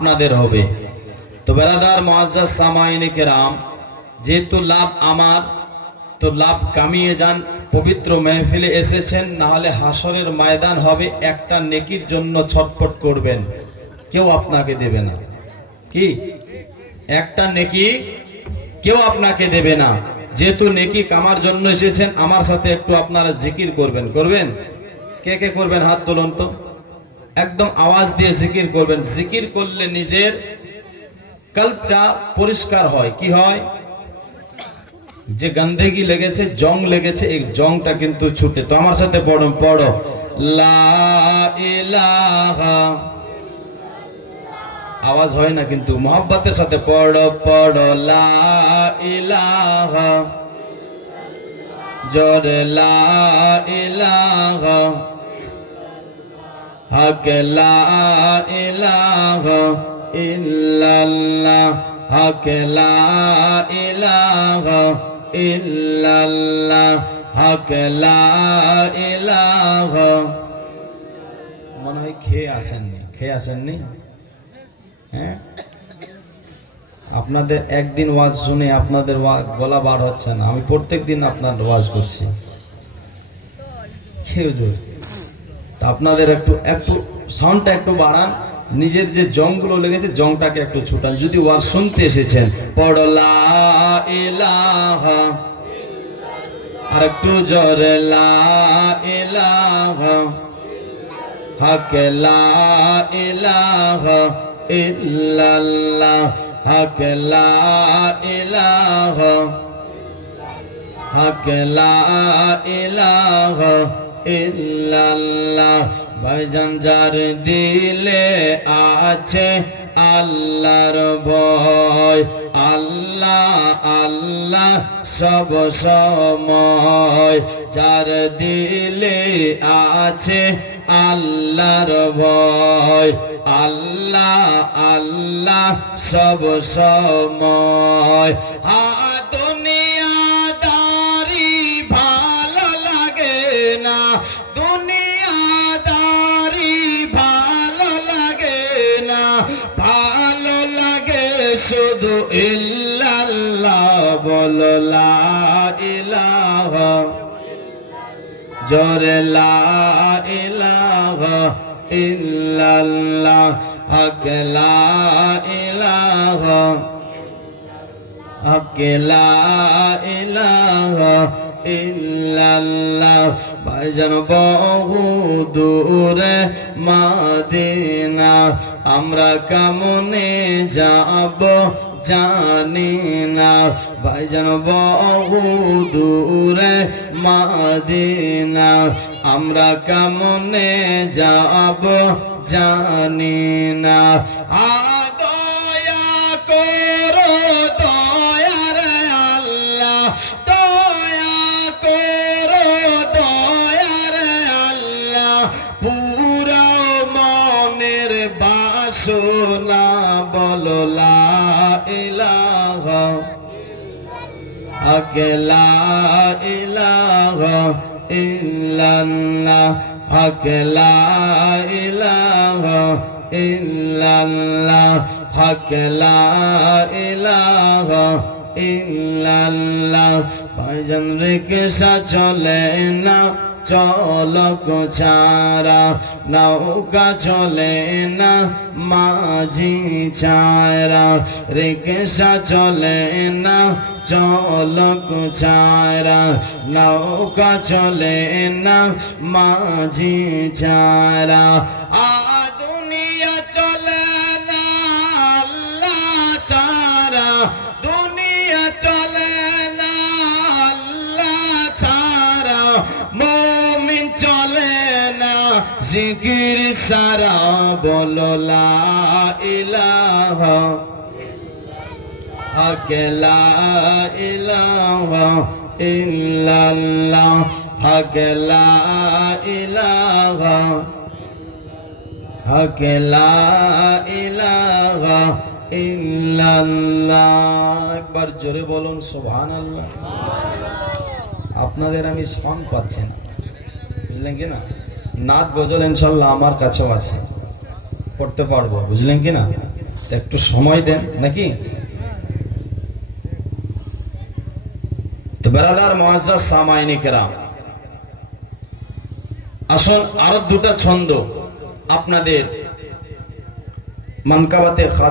আপনাদের হবে। তো বেরাদার মহাজাজ সামাইনে কেরাম, যেহেতু লাভ আমার, তো লাভ কামিয়ে যান, পবিত্র মেহফিলে এসেছেন না হলে হাসরের ময়দান হবে, একটা নেকির জন্য ছটফট করবেন। কেউ আপনাকে দেবে না। কি? একটা নেকি কেউ আপনাকে দেবে না। যেহেতু নেকি কামার জন্য এসেছেন, আমার সাথে একটু আপনারা জিকির করবেন। করবেন? কে কে করবেন? হাত তুলুন তো। একদম আওয়াজ দিয়ে জিকির করবেন। জিকির করলে নিজের কল্পটা পরিষ্কার হয়। কি হয়? যে গন্ধেগি লেগেছে, জং লেগেছে, এই জংটা কিন্তু ছুটে। তো আমার সাথে পড়ো পড়ো। আওয়াজ হয় না কিন্তু। মোহাব্বতের সাথে পড়ো পড়ো। লা ইলাহা জোরে লা ইলাহা হক লা ইলাহা ইল্লাল্লাহ। হক লা ইলাহা ইল্লাল্লাহ। হক লা ইলাহা। মনে হয় খেয়ে আসেননি। খেয়ে আসেননি? হ্যাঁ? আপনাদের একদিন ওয়াজ শুনে আপনাদের গলা বার হচ্ছে না। আমি প্রত্যেক দিন আপনার ওয়াজ করছি। হুজুর? তা আপনাদের একটু একটু সাউন্ডটা একটু বাড়ান। নিজের যে জংগুলো লেগেছে, জংটাকে একটু ছুটান। যদি ওয়াজ শুনতে এসেছেন পড়লা ইলাহা। আর একটু জোরে, লা ইলাহা। হক লা ইলাহা ইল্লাল্লাহ। হক লা ইলাহা। হক লা ইলাহা। ইল্লাল্লাহ। ভাইজান যার দিলে আছে আল্লাহর ভয়। আল্লাহ আল্লাহ সব সময়। যার দিলে আছে আল্লাহর ভয়। আল্লাহ আল্লাহ সব সময়। হা ইল্লাল্লাহ বলো লা ইলাহা। জোরে লা ইলাহা ইল্লাল্লাহ হক লা ইল্লাল্লাহ। ভাইজান বহু দূরে মাদিনা আমরা কেমনে যাব জানি না। ভাইজান বহু দূরে মাদিনা আমরা কেমনে যাব জানি না। আদয়া বাসনা বলো, লা ইলাহা আকলা ইলাহা ইল্লাল্লাহ আকলা ইলাহা ইল্লাল্লাহ আকলা ইলাহা ইল্লাল্লাহ। ভাইজান রিকশা চলে না চলক ছাড়া নৌকা চলে না, মাঝি ছাড়া। রিকশা চলে না চলক ছাড়া। নৌকা চলে না, মাঝি ছাড়া। জিকির সারা বলো, লা ইলাহা। আকলা ইলাহা ইল্লাল্লাহ। আকলা ইলাহা। আকলা ইলাহা ইল্লাল্লাহ। একবার জোরে বলুন, সুবহানাল্লাহ। আপনাদের আমি সং পাচ্ছি না। বুঝলেন কি না? নাদ গজল ইনশাল্লাহ আমার কাছেও আছে। পড়তে পারব, বুঝলেন কি না? একটু সময় দেন, নাকি? তো বেড়াদার মহাজার সামাইনি কেরাম। আসুন, আরও দুটা ছন্দ আপনাদের মানকাবাতে